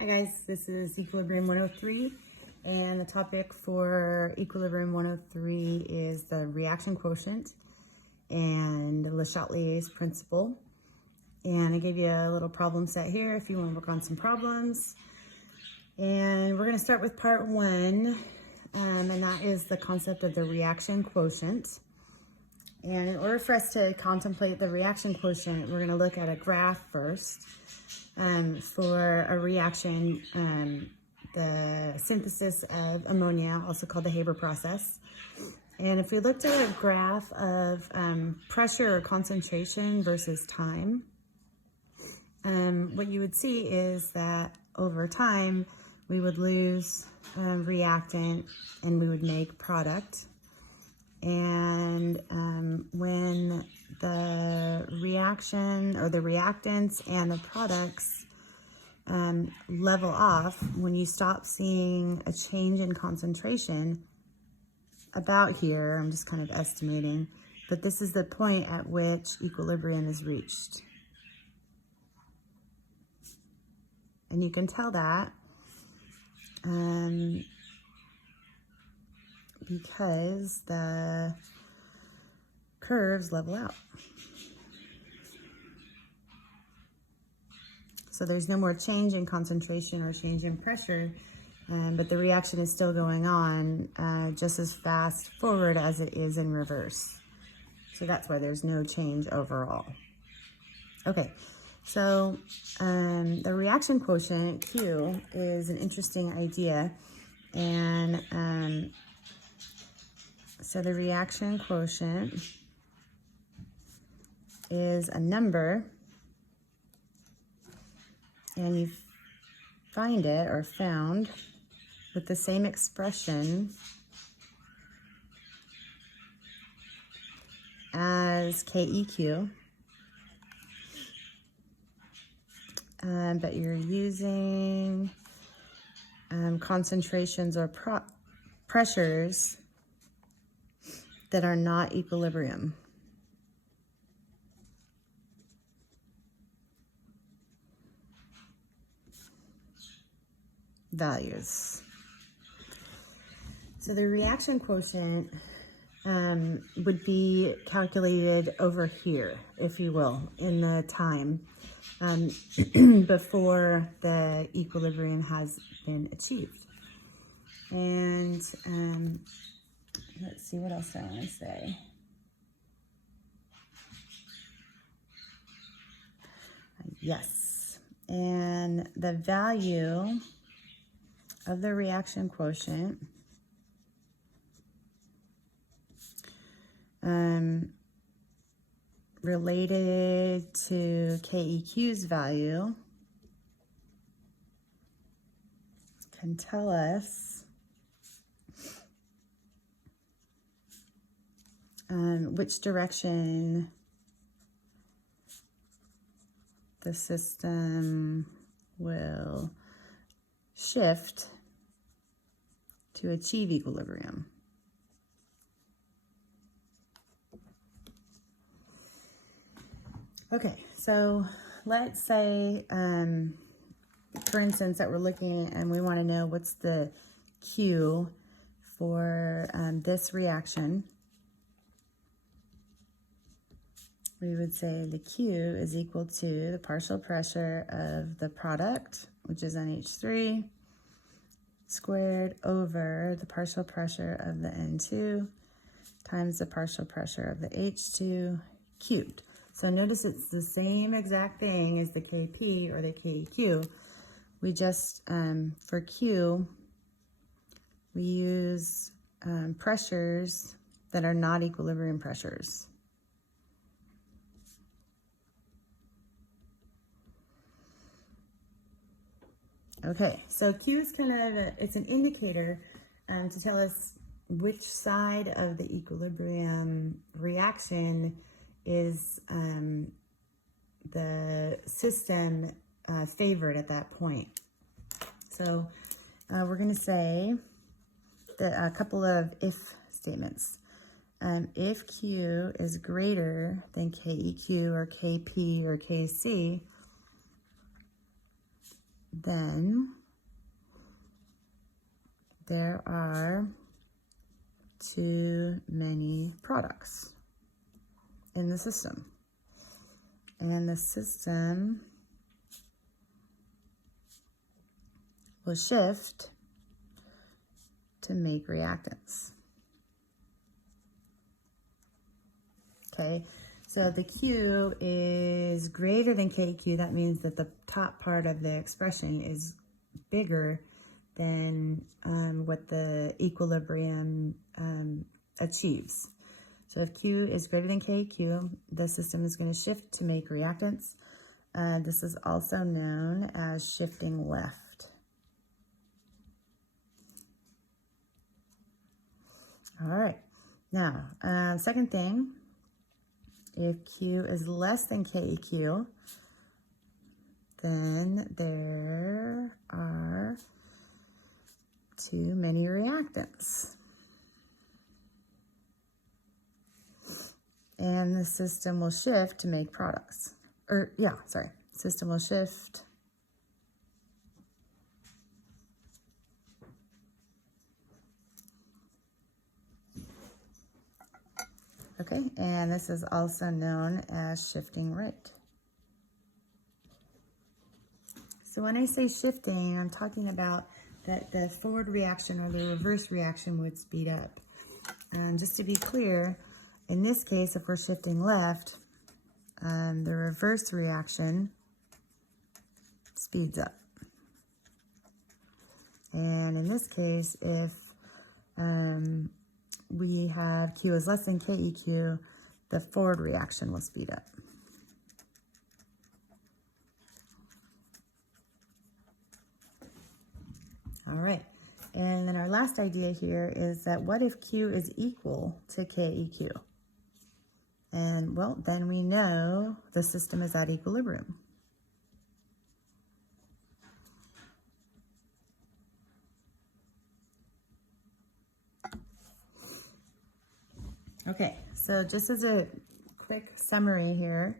Hi guys, this is Equilibrium 103, and the topic for Equilibrium 103 is the reaction quotient and Le Chatelier's principle. And I gave you a little problem set here if you want to work on some problems. And we're going to start with part one, and that is the concept of the reaction quotient. And in order for us to contemplate the reaction quotient, we're going to look at a graph first. For a reaction, the synthesis of ammonia, also called the Haber process. And if we looked at a graph of pressure or concentration versus time, what you would see is that over time we would lose reactant and we would make product. And when the reaction or the reactants and the products level off, when you stop seeing a change in concentration, about here, I'm just kind of estimating, but this is the point at which equilibrium is reached. And you can tell that because the curves level out. So there's no more change in concentration or change in pressure, but the reaction is still going on just as fast forward as it is in reverse. So that's why there's no change overall. Okay, so the reaction quotient, Q, is an interesting idea. And so the reaction quotient is a number, and you find it or found with the same expression as KEQ, but you're using concentrations or pressures that are not equilibrium. Values. So the reaction quotient would be calculated over here, if you will, in the time before the equilibrium has been achieved. And let's see what else I want to say. Yes, and the value of the reaction quotient related to KEQ's value can tell us which direction the system will shift to achieve equilibrium. Okay, so let's say, for instance, that we're looking and we want to know what's the Q for this reaction. We would say the Q is equal to the partial pressure of the product, which is NH3, squared over the partial pressure of the N2 times the partial pressure of the H2 cubed. So notice it's the same exact thing as the KP or the KEQ. We just, for Q, we use pressures that are not equilibrium pressures. Okay, so Q is kind of, it's an indicator to tell us which side of the equilibrium reaction is the system favored at that point. So we're going to say that a couple of if statements. If Q is greater than KEQ or KP or KC, then there are too many products in the system. And the system will shift to make reactants. Okay, so the Q is greater than KQ. That means that the top part of the expression is bigger than what the equilibrium achieves. So if Q is greater than KQ, the system is going to shift to make reactants. This is also known as shifting left. All right, now, second thing, if Q is less than KQ, then there are too many reactants. And the system will shift to make products. System will shift okay, and this is also known as shifting right. So when I say shifting, I'm talking about that the forward reaction or the reverse reaction would speed up. And just to be clear, in this case, if we're shifting left, the reverse reaction speeds up. And in this case, if we have Q is less than KEQ, the forward reaction will speed up. All right, and then our last idea here is that what if Q is equal to KEQ? And well, then we know the system is at equilibrium. Okay, so just as a quick summary here,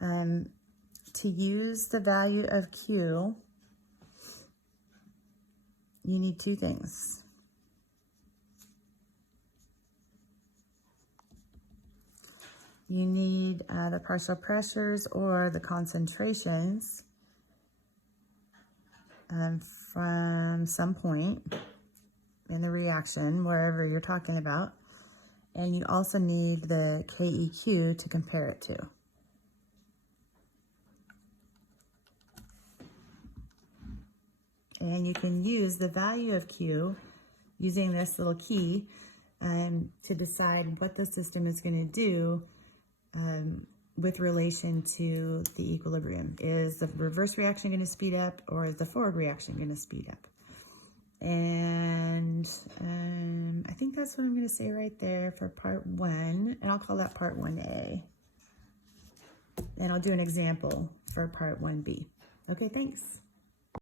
to use the value of Q, you need two things. You need the partial pressures or the concentrations from some point in the reaction, wherever you're talking about. And you also need the KEQ to compare it to. And you can use the value of Q using this little key to decide what the system is going to do with relation to the equilibrium. Is the reverse reaction going to speed up, or is the forward reaction going to speed up? And I think that's what I'm going to say right there for part 1, and I'll call that part 1A. And I'll do an example for part 1B. Okay, thanks.